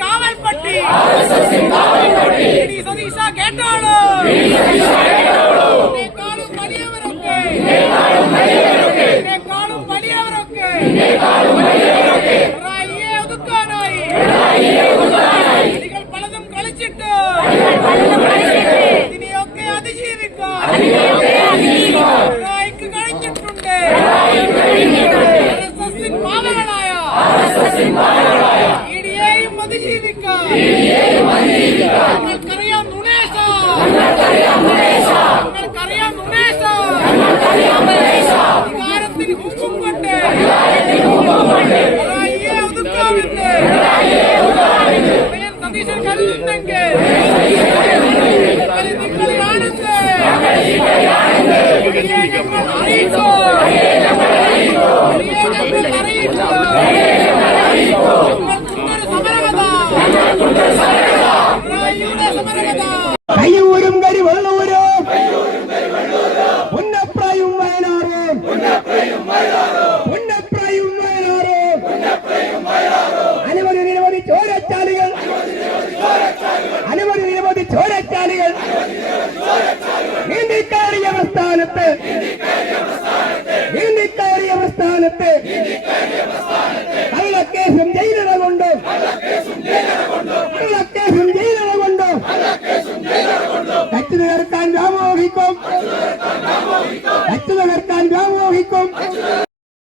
കാവൽപ്പട്ടി സതീശ കേട്ടാളോ ഒതുക്കാനായി പലതും കളിച്ചിട്ട് ഇതിനെയൊക്കെ അതിജീവിക്കാൻ കഴിഞ്ഞിട്ടുണ്ട്. ഇടിയെയും അതിജീവിക്കാൻ ഞങ്ങൾക്കറിയാം നുണേശ, ഞങ്ങൾക്കറിയാം നുണേശ. അധികാരത്തിന് ഹുക്കും കൊണ്ട് ഒതുക്കാമെന്ന് സതീശൻ കരുതുന്നെങ്കിൽ നിങ്ങളാണെന്ന് ഞങ്ങൾ അറിയിച്ചോ, കയ്യൂരും കരിവള്ളൂരും പുന്നപ്രായും വയലാറും അനവധി നിരവധി ചോരച്ചാലികൾ നീന്തിക്കയറിയ പ്രസ്ഥാനത്ത് കള്ളക്കേസും ജയിലറ കൊണ്ടും കച്ചു തീർക്കാൻ വ്യാമോഹിക്കും.